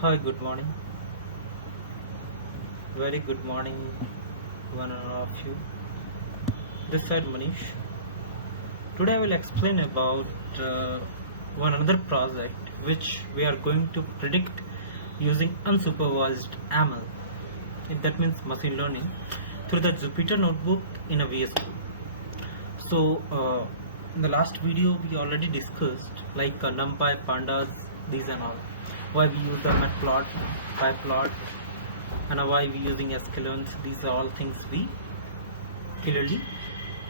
Hi, good morning. Very good morning, one and all of you. This side Manish. Today I will explain about one another project which we are going to predict using unsupervised ML. That means machine learning through the Jupyter notebook in a VS Code. In the last video we already discussed like NumPy, pandas, these and all. Why we use the matplot, pyplot, and why we using sklearns. These are all things we clearly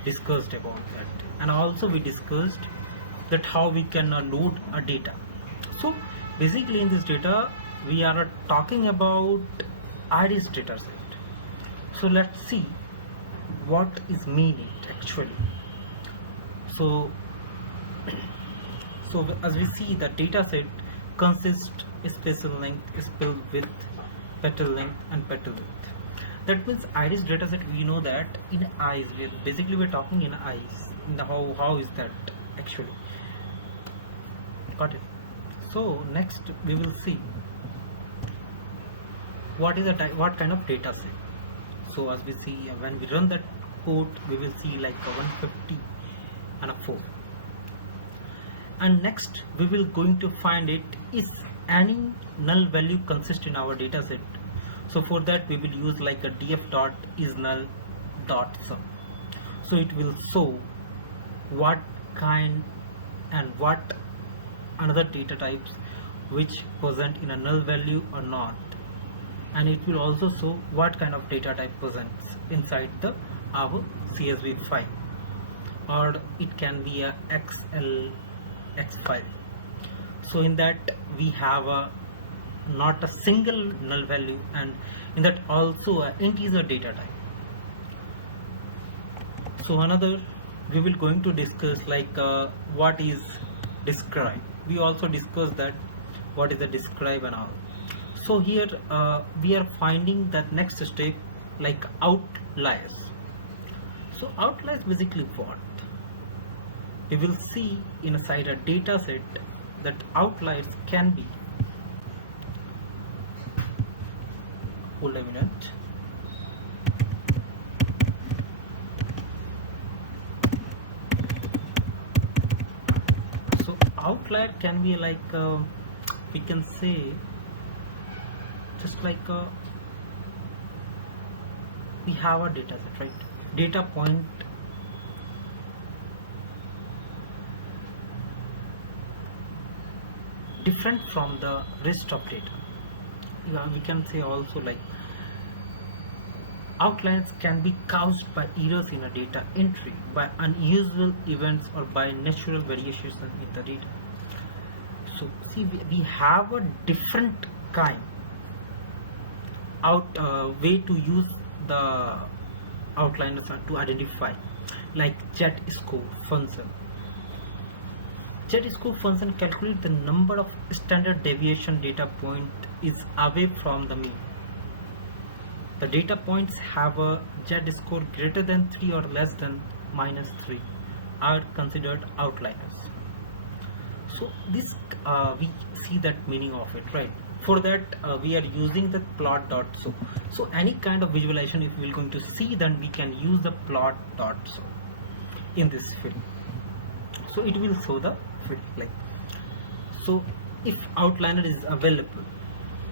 discussed about that, and also we discussed that how we can load a data. So basically in this data we are talking about iris data set. So let's see what is meaning actually. So as we see, the data set consists spatial length, spell width, petal length, and petal width. That means iris dataset, we know that in eyes, we're talking in eyes. How is that actually? Got it. So next we will see what is what kind of data set. So as we see, when we run that code, we will see like a 150 and a 4. And next we will going to find it is any null value consist in our data set. So for that we will use like a df dot is null dot sum. So it will show what kind and what another data types which present in a null value or not, and it will also show what kind of data type presents inside the our CSV file, or it can be a XLX file. So in that we have a not a single null value, and in that also an integer data type. So another we will going to discuss like what is describe. We also discussed that what is the describe and all. So here we are finding that next step like outliers. So outliers basically what? We will see inside a data set that outliers can be, hold a minute. So outlier can be like we can say just like we have a data set, right? Data point different from the rest of data. We can say also like outliers can be caused by errors in a data entry, by unusual events, or by natural variations in the data. So see, we have a different kind way to use the outliners to identify, like Z-score function. Z-score function calculates the number of standard deviation data point is away from the mean. The data points have a Z-score greater than 3 or less than -3 are considered outliers. So this we see that meaning of it, right? For that we are using the plot.show. So any kind of visualization if we're going to see, then we can use the plot.show in this field. So it will show the field like so. If outliner is available,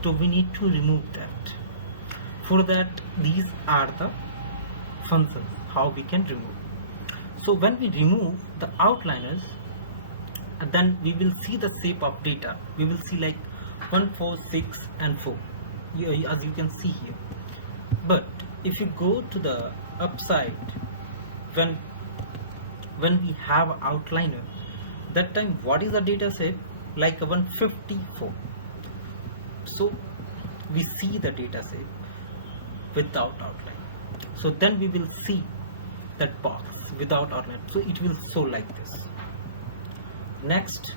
so we need to remove that. For that, these are the functions how we can remove. So when we remove the outliners, and then we will see the shape of data. We will see like 1, 4, 6 and 4 as you can see here. But if you go to the upside, when we have outliner, that time what is the data set? Like a 154. So we see the data set without outline. So then we will see that box without outline. So it will show like this. Next,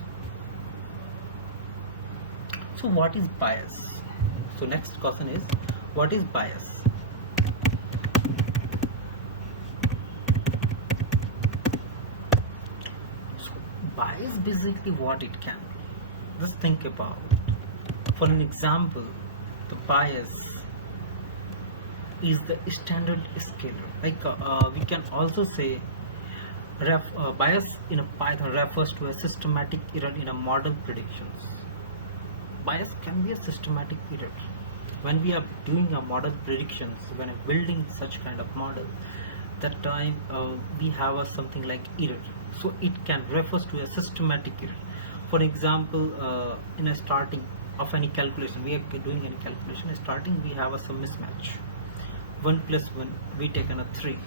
so what is bias? So next question is, what is bias? So bias basically what it can be. Just think about For an example, the bias is the standard scalar. We can also say bias in a Python refers to a systematic error in a model predictions. Bias can be a systematic error. When we are doing a model predictions, when I'm building such kind of model, that time we have a something like error. So it can refers to a systematic error. For example, in a starting of any calculation, we are doing any calculation. Starting we have some mismatch. 1 plus 1 we taken a 3.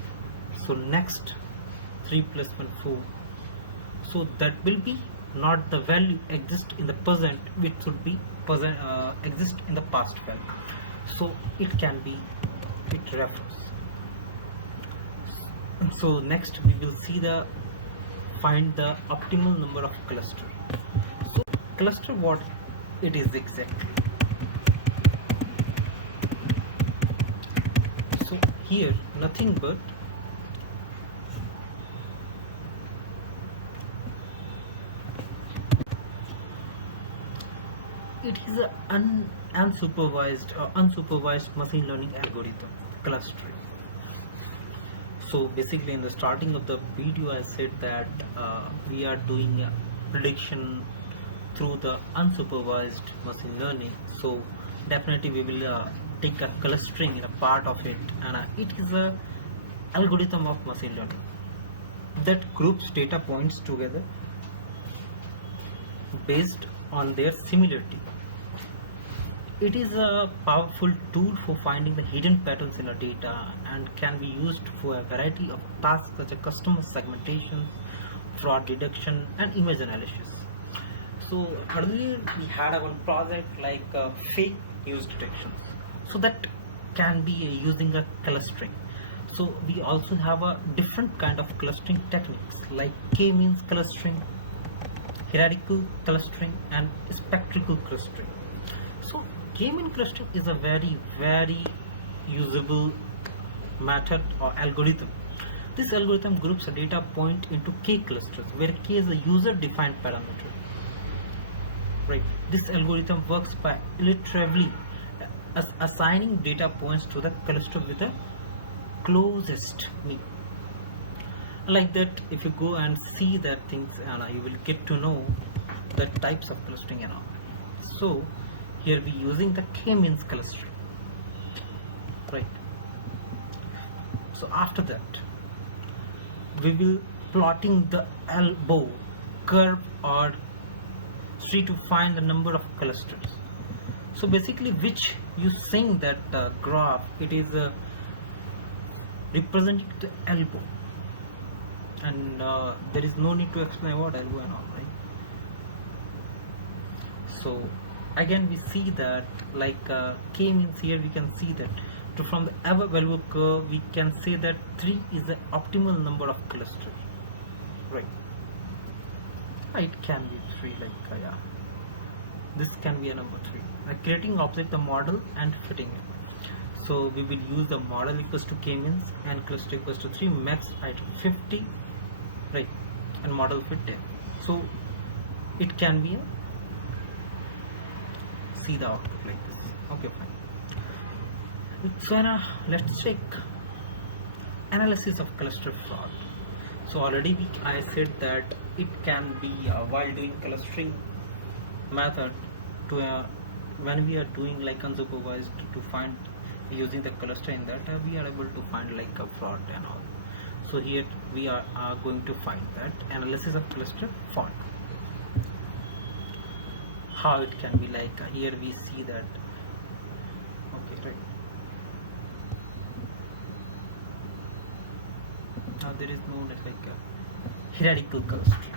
So next 3 plus 1 4. So that will be not the value exist in the present, which should be present exist in the past value. So it can be it refers. So next we will see the find the optimal number of cluster. So cluster, what it is exactly. So here nothing but it is an unsupervised machine learning algorithm, clustering. So basically in the starting of the video I said that we are doing a prediction through the unsupervised machine learning. So definitely we will take a clustering in a part of it, and it is a algorithm of machine learning that groups data points together based on their similarity. It is a powerful tool for finding the hidden patterns in a data and can be used for a variety of tasks such as customer segmentation, fraud detection, and image analysis. So earlier we had one project like fake news detections. So that can be using a clustering. So we also have a different kind of clustering techniques like k-means clustering, hierarchical clustering, and spectral clustering. So k-mean clustering is a very usable method or algorithm. This algorithm groups a data point into k clusters, where k is a user defined parameter. Right. This algorithm works by iteratively assigning data points to the cluster with the closest mean. Like that, if you go and see that things, and you will get to know the types of clustering and all. So here we using the k-means clustering, right? So after that we will plotting the elbow curve or tree to find the number of clusters. So basically which you seeing that graph, it is representing the elbow, and there is no need to explain what elbow and all, right? So again we see that like k means here we can see that from the above elbow curve we can say that 3 is the optimal number of clusters, right? It can be 3, like yeah, this can be a number 3. Creating object the model and fitting it. So we will use the model equals to k-means and cluster equals to 3, max height 50, right, and model fit 10. So it can be a see the output like this. Okay, fine. So now let's check analysis of cluster fraud. So already I said that it can be while doing clustering method to when we are doing like unsupervised to find using the cluster, in that we are able to find like a fraud and all. So here we are going to find that analysis of cluster fraud. How it can be like here we see that, okay, right, now there is no like hierarchical clustering.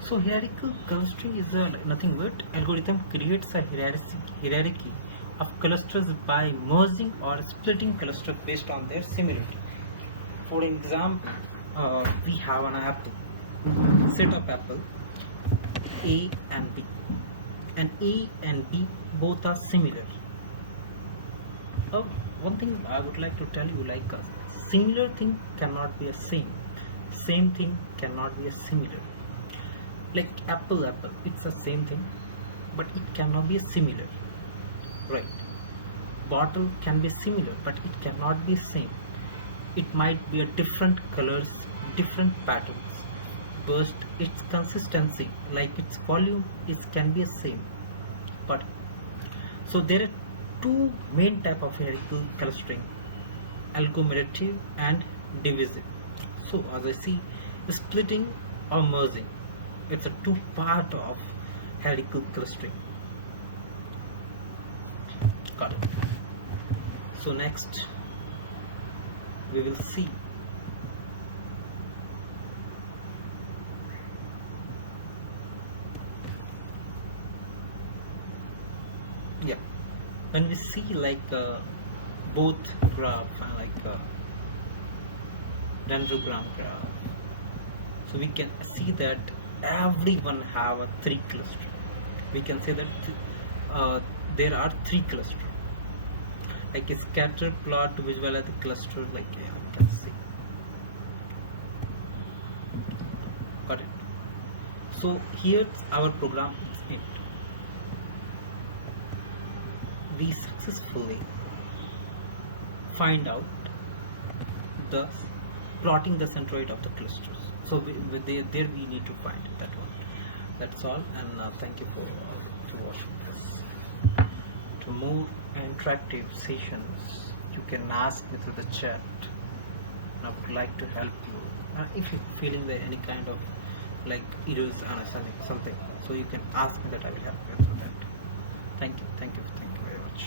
So hierarchical clustering is nothing but algorithm creates a hierarchy of clusters by merging or splitting cluster based on their similarity. For example, we have an apple, set of apple A and B, and A and B both are similar. One thing I would like to tell you, like a similar thing cannot be a same thing cannot be a similar. Like apple, it's the same thing, but it cannot be similar, right? Bottle can be similar, but it cannot be same. It might be a different colors, different patterns, but its consistency, like its volume, is can be same. But so there are two main type of hierarchical clustering: agglomerate and divisive. So as I see, splitting or merging, it's a two part of hierarchical clustering. Got it. So next we will see when we see like both graph and like dendrogram graph, so we can see that everyone have a three cluster. We can say that there are three clusters, like a scatter plot to visualize the cluster, like you can see. Got it. So here our program is it. We successfully find out the plotting the centroid of the clusters. So there we need to find that one. That's all, and thank you for watching this. To more interactive sessions, you can ask me through the chat. I would like to help you. If you're feeling that any kind of like errors or something, so you can ask me that I will help you through that. Thank you very much.